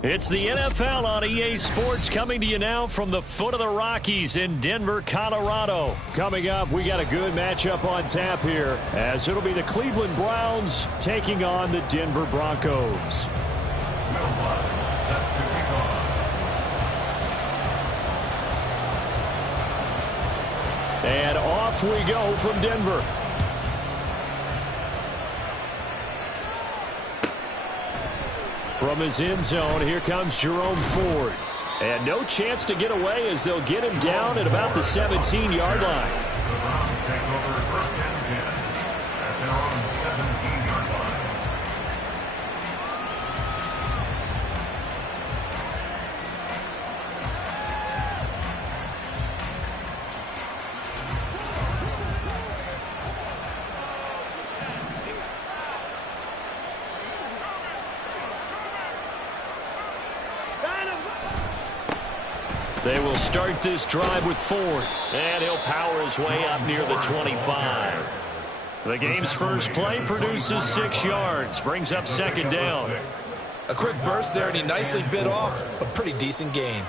It's the NFL on EA Sports coming to you now from the foot of the Rockies in Denver, Colorado. Coming up, we got a good matchup on tap here, as it'll be the Cleveland Browns taking on the Denver Broncos. And off we go from Denver. From his end zone, here comes Jerome Ford. And no chance to get away as they'll get him down at about the 17-yard line. The Browns take over first and 10 at their own 17-yard line. They will start this drive with Ford, and he'll power his way up near the 25. The game's first play produces 6 yards, brings up second down. A quick burst there, and he nicely bit off a pretty decent gain.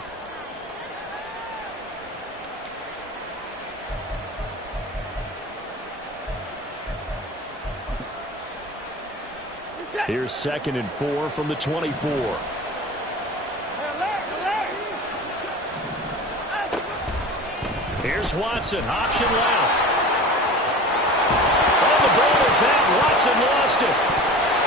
Here's 2nd and 4 from the 24. Here's Watson, option left. Oh, the ball is out. Watson lost it.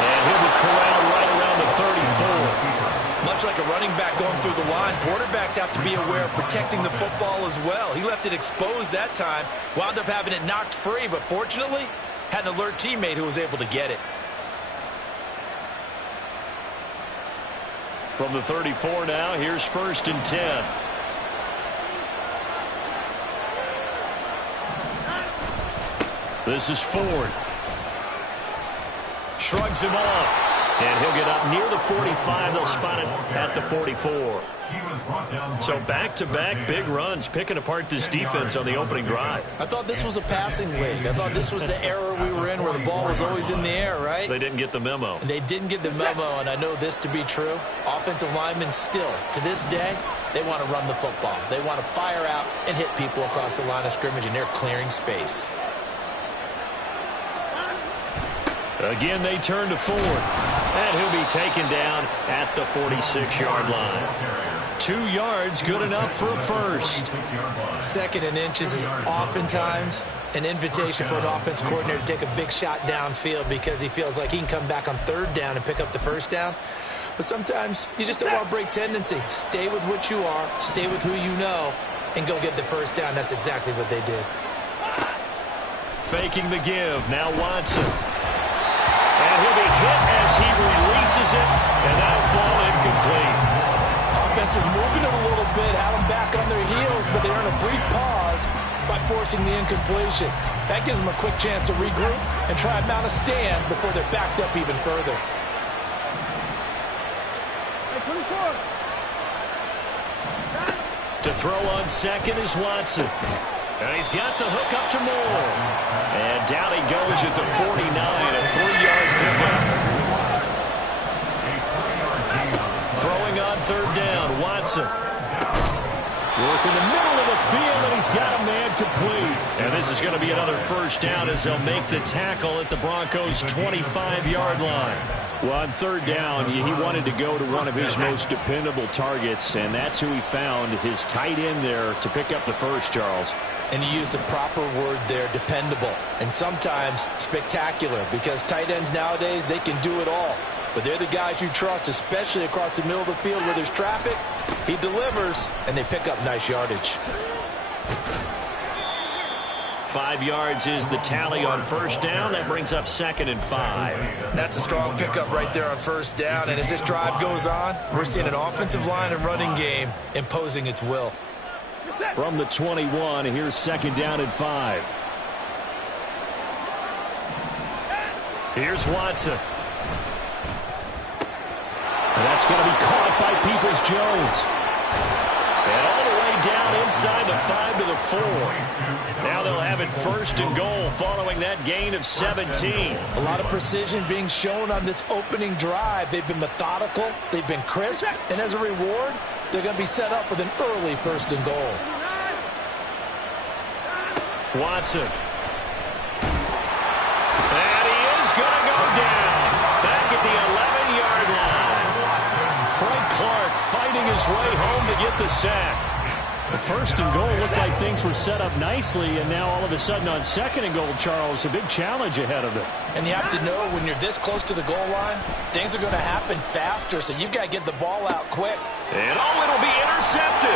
And he'll be corralled right around the 34. Much like a running back going through the line, quarterbacks have to be aware of protecting the football as well. He left it exposed that time, wound up having it knocked free, but fortunately, had an alert teammate who was able to get it. From the 34 now, here's 1st and 10. This is Ford. Shrugs him off. And he'll get up near the 45. They'll spot it at the 44. So back-to-back big runs, picking apart this defense on the opening drive. I thought this was a passing league. I thought this was the era we were in where the ball was always in the air, right? They didn't get the memo. They didn't get the memo, and I know this to be true. Offensive linemen still, to this day, they want to run the football. They want to fire out and hit people across the line of scrimmage, and they're clearing space. Again, they turn to Ford. And he'll be taken down at the 46-yard line. 2 yards, good enough for a first. 2nd and inches is oftentimes an invitation for an offense coordinator to take a big shot downfield because he feels like he can come back on 3rd down and pick up the 1st down. But sometimes you just don't want to break tendency. Stay with what you are, stay with who you know, and go get the 1st down. That's exactly what they did. Faking the give. Now Watson. And he'll be hit as he releases it, and that'll fall incomplete. Offense is moving it a little bit, had them back on their heels, but they earn a brief pause by forcing the incompletion. That gives them a quick chance to regroup and try and mount a stand before they're backed up even further. To throw on 2nd is Watson. And he's got the hook up to Moore. And down he goes at the 49, a 3-yard pickup. Throwing on 3rd down, Watson. Working the middle of the field, and he's got a man complete. And this is going to be another 1st down as they'll make the tackle at the Broncos' 25-yard line. Well, on 3rd down, he wanted to go to one of his most dependable targets, and that's who he found, his tight end there, to pick up the first, Charles. And you use the proper word there, dependable, and sometimes spectacular, because tight ends nowadays, they can do it all. But they're the guys you trust, especially across the middle of the field where there's traffic. He delivers, and they pick up nice yardage. 5 yards is the tally on 1st down. That brings up 2nd and 5. That's a strong pickup right there on 1st down, and as this drive goes on, we're seeing an offensive line and running game imposing its will. From the 21, here's 2nd down and 5. Here's Watson. And that's going to be caught by Peoples-Jones. And all the way down inside the 5 to the 4. Now they'll have it first and goal following that gain of 17. A lot of precision being shown on this opening drive. They've been methodical. They've been crisp. And as a reward, they're going to be set up with an early first and goal. Watson. And he is going to go down. Back at the 11-yard line. Frank Clark fighting his way home to get the sack. The first and goal looked like things were set up nicely, and now all of a sudden on second and goal, Charles, a big challenge ahead of them. And you have to know when you're this close to the goal line, things are going to happen faster, so you've got to get the ball out quick. And it'll be intercepted.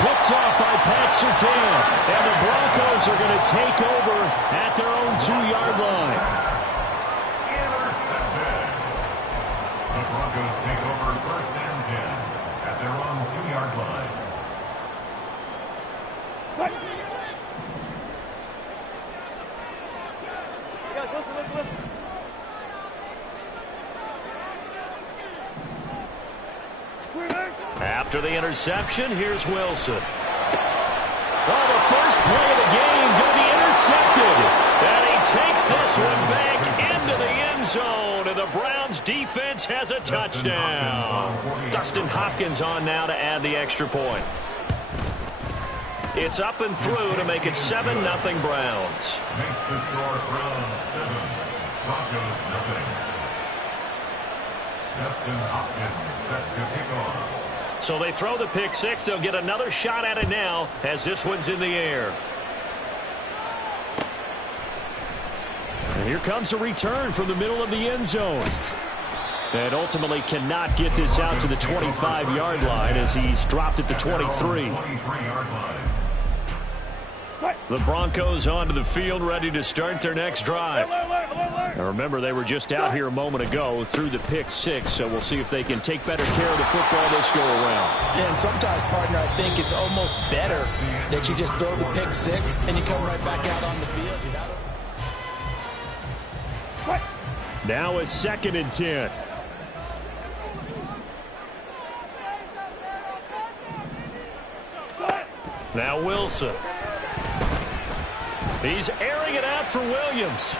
Picked off by Pat Surtain, and the Broncos are going to take over at their own 2-yard line. Intercepted. The Broncos take over first and 10 at their own 2-yard line. After the interception, here's Wilson. Oh, the first play of the game going to be intercepted. And he takes this one back into the end zone. And the Browns defense has a touchdown. Dustin Hopkins on now to add the extra point. It's up and through to make it 7-0 Browns. Makes the score Browns 7, Broncos 0. Dustin Hopkins set to kick off. So they throw the pick six. They'll get another shot at it now as this one's in the air. And here comes a return from the middle of the end zone. And ultimately cannot get this out to the 25-yard line as he's dropped at the 23. The Broncos onto the field, ready to start their next drive. Now remember, they were just out here a moment ago through the pick six, so we'll see if they can take better care of the football this go around. Yeah, and sometimes, partner, I think it's almost better that you just throw the pick six and you come right back out on the field. Now a 2nd and 10. Now Wilson. He's airing it out for Williams.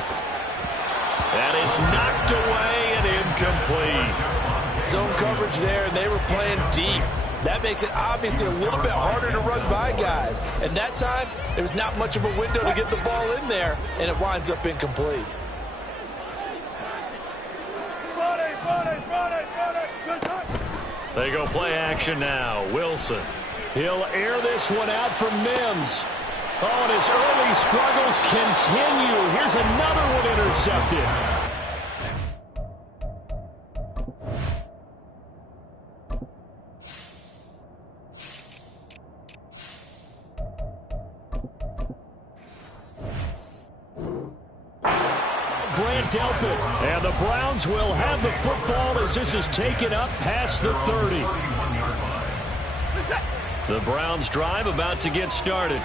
And it's knocked away and incomplete. Zone coverage there, and they were playing deep. That makes it obviously a little bit harder to run by guys. And that time, there was not much of a window to get the ball in there, and it winds up incomplete. They go play action now. Wilson. He'll air this one out for Mims. Oh, and his early struggles continue. Here's another one intercepted. Grant dealt it. And the Browns will have the football as this is taken up past the 30. The Browns drive about to get started.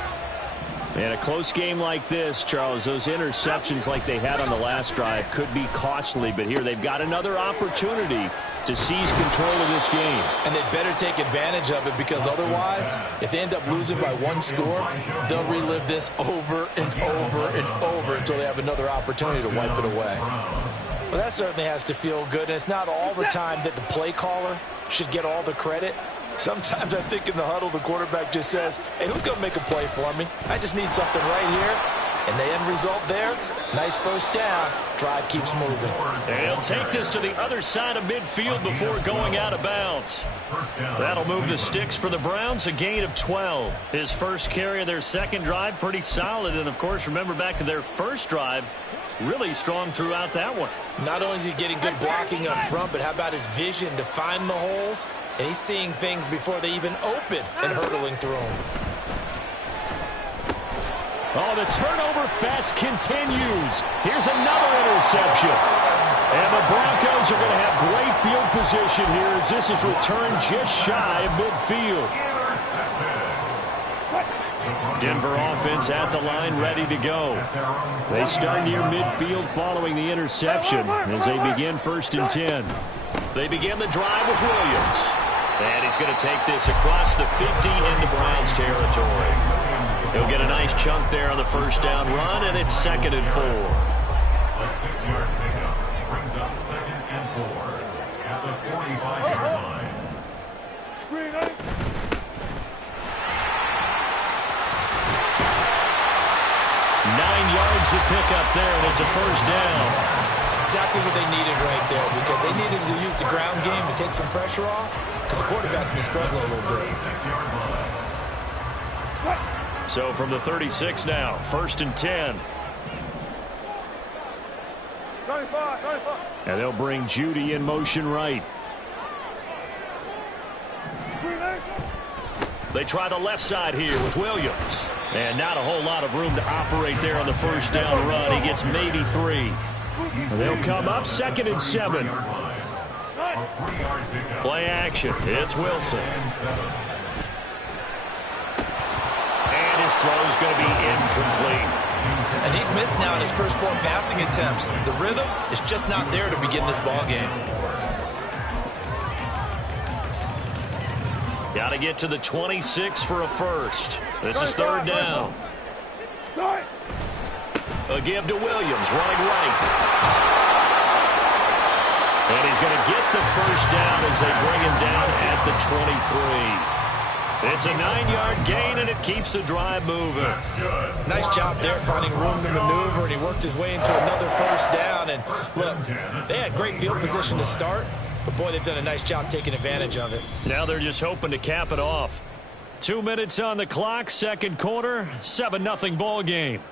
And a close game like this, Charles, those interceptions like they had on the last drive could be costly. But here they've got another opportunity to seize control of this game. And they better take advantage of it, because otherwise, if they end up losing by one score, they'll relive this over and over and over until they have another opportunity to wipe it away. Well, that certainly has to feel good. And it's not all the time that the play caller should get all the credit. Sometimes I think in the huddle, the quarterback just says, hey, who's going to make a play for me? I just need something right here. And the end result there, nice first down. Drive keeps moving. And he'll take this to the other side of midfield before going out of bounds. That'll move the sticks for the Browns, a gain of 12. His first carry of their second drive, pretty solid. And, of course, remember back to their first drive, really strong throughout that one. Not only is he getting good blocking up front, but how about his vision to find the holes? And he's seeing things before they even open and hurdling through them. Oh, the turnover fest continues. Here's another interception. And the Broncos are going to have great field position here as this is returned just shy of midfield. Denver offense at the line, ready to go. They start near midfield following the interception as they begin 1st and 10. They begin the drive with Williams. And he's going to take this across the 50 into Browns territory. He'll get a nice chunk there on the first down run, and it's 2nd and 4. A 6-yard pickup brings up 2nd and 4 at the 45-yard line. 9 yards to pick up there, and it's a first down. Exactly what they needed right there, because they needed to use the ground game to take some pressure off, because the quarterback's been struggling a little bit. So from the 36 now, 1st and 10. And they'll bring Judy in motion right. They try the left side here with Williams. And not a whole lot of room to operate there on the first down run. He gets maybe 3. They'll come up 2nd and 7. Play action. It's Wilson. And his throw's going to be incomplete. And he's missed now in his first 4 passing attempts. The rhythm is just not there to begin this ball game. Got to get to the 26 for a first. This is 3rd down. A give to Williams, running right. And he's going to get the first down as they bring him down at the 23. It's a 9-yard gain, and it keeps the drive moving. Nice job there finding room to maneuver, and he worked his way into another first down. And look, they had great field position to start, but boy, they've done a nice job taking advantage of it. Now they're just hoping to cap it off. 2 minutes on the clock, 2nd quarter, 7-0 ball game.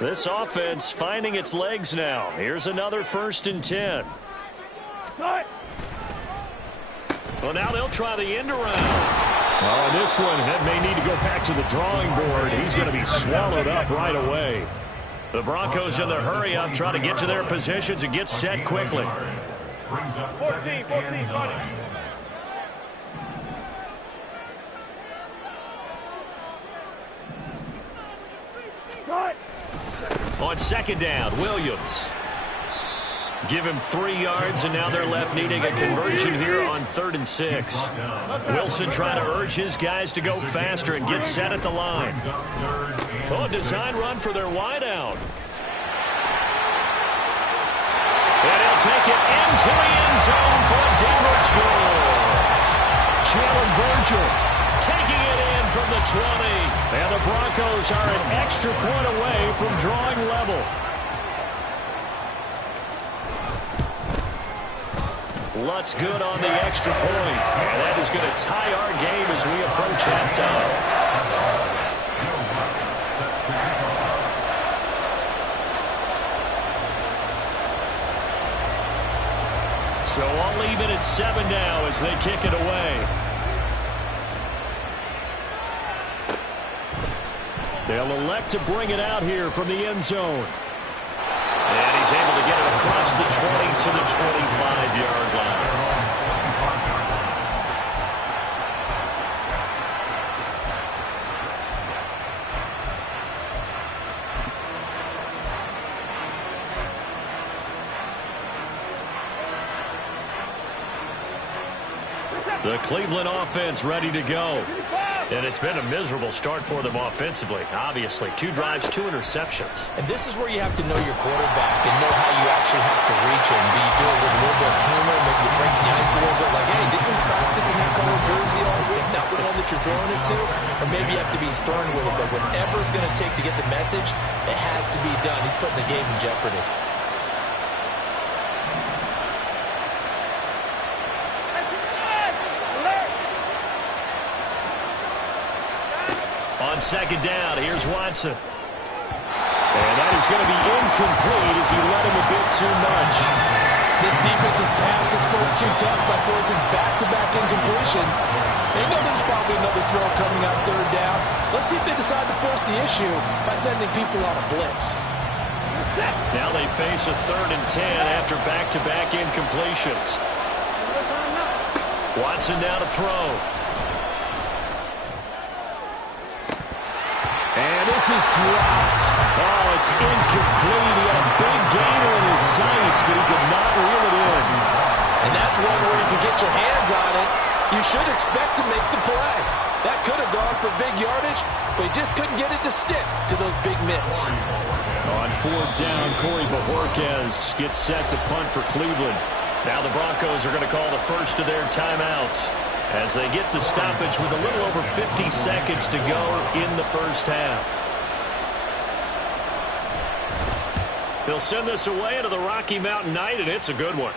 This offense finding its legs now. Here's another 1st and 10. Well, now they'll try the end around. Well, this one, that may need to go back to the drawing board. He's going to be swallowed up right away. The Broncos in the hurry up, trying to get to their positions and get set quickly. 14, 14. On 2nd down, Williams. Give him 3 yards, and now they're left needing a conversion here on 3rd and 6. Wilson trying to urge his guys to go faster and get set at the line. Oh, design run for their wideout. And he'll take it into the end zone for a damage goal. Jalen Virgil taking it in from the 20. And the Broncos are an extra point away from drawing level. Lutz good on the extra point. And that is going to tie our game as we approach halftime. So I'll leave it at 7 now as they kick it away. They'll elect to bring it out here from the end zone. And he's able to get it across the 20 to the 25-yard line. The Cleveland offense ready to go. And it's been a miserable start for them offensively. Obviously, 2 drives, 2 interceptions. And this is where you have to know your quarterback and know how you actually have to reach him. Do you do it with a little bit of humor, maybe you break the ice a little bit, like, hey, didn't we practice in that color jersey all week, not the one that you're throwing it to? Or maybe you have to be stern with it, but whatever it's going to take to get the message, it has to be done. He's putting the game in jeopardy. On 2nd down, here's Watson. And that is going to be incomplete as he let him a bit too much. This defense has passed its first 2 tests by forcing back-to-back incompletions. They know there's probably another throw coming out 3rd down. Let's see if they decide to force the issue by sending people on a blitz. Now they face a 3rd and 10 after back-to-back incompletions. Watson now to throw. And this is dropped. Oh, it's incomplete. He had a big gainer in his sights, but he could not reel it in. And that's one where if you get your hands on it, you should expect to make the play. That could have gone for big yardage, but he just couldn't get it to stick to those big mitts. On fourth down, Corey Bojorquez gets set to punt for Cleveland. Now the Broncos are going to call the first of their timeouts as they get the stoppage with a little over 50 seconds to go in the first half. They'll send this away into the Rocky Mountain Night, and it's a good one.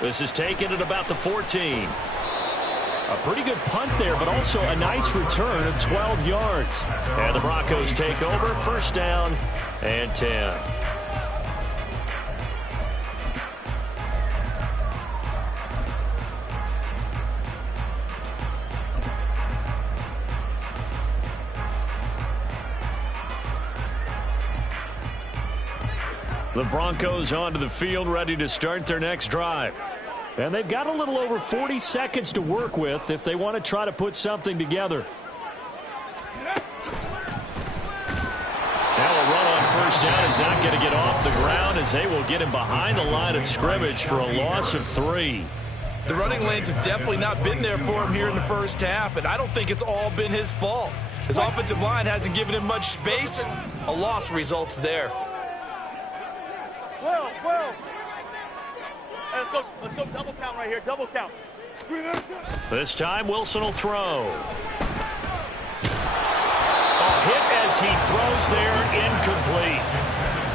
This is taken at about the 14. A pretty good punt there, but also a nice return of 12 yards. And the Broncos take over, first down and 10. The Broncos onto the field, ready to start their next drive. And they've got a little over 40 seconds to work with if they want to try to put something together. Now a run on first down is not going to get off the ground as they will get him behind the line of scrimmage for a loss of 3. The running lanes have definitely not been there for him here in the first half, and I don't think it's all been his fault. His offensive line hasn't given him much space. A loss results there. Well. Let's go double count right here, double count. This time Wilson will throw. A hit as he throws there, incomplete.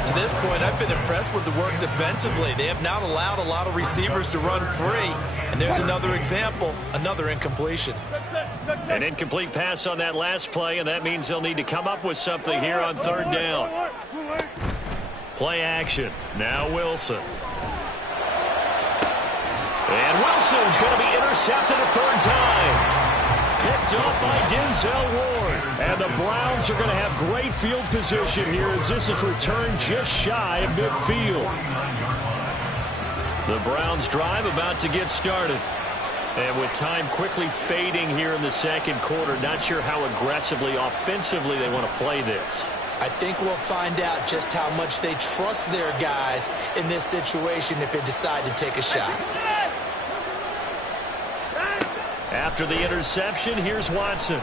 To this point, I've been impressed with the work defensively. They have not allowed a lot of receivers to run free. And there's another example, another incompletion. An incomplete pass on that last play, and that means they'll need to come up with something here on third down. Play action. Now Wilson. And Wilson's going to be intercepted a third time. Picked off by Denzel Ward. And the Browns are going to have great field position here as this is returned just shy of midfield. The Browns drive about to get started. And with time quickly fading here in the second quarter, not sure how aggressively, offensively they want to play this. I think we'll find out just how much they trust their guys in this situation if they decide to take a shot. After the interception, here's Watson.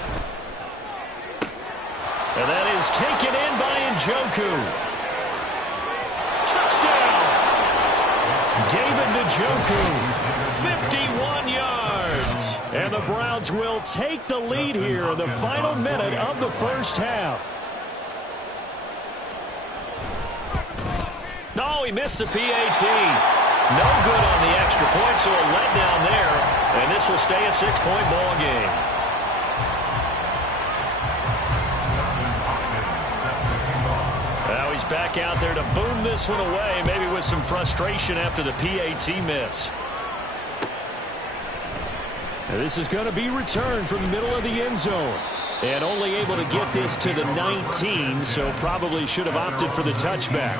And that is taken in by Njoku. Touchdown! David Njoku, 51 yards. And the Browns will take the lead here in the final minute of the first half. No, he missed the PAT. No good on the extra point, so a letdown there. And this will stay a 6-point ball game. Now he's back out there to boom this one away, maybe with some frustration after the PAT miss. And this is going to be returned from the middle of the end zone. And only able to get this to the 19, so probably should have opted for the touchback.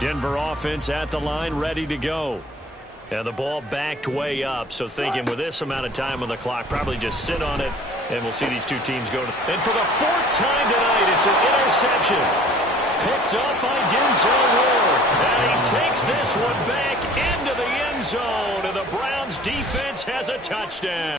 Denver offense at the line, ready to go. And the ball backed way up, so thinking with this amount of time on the clock, probably just sit on it, and we'll see these two teams go. And for the fourth time tonight, it's an interception. Picked up by Denzel Ward. And he takes this one back into the end zone, and the Browns defense has a touchdown.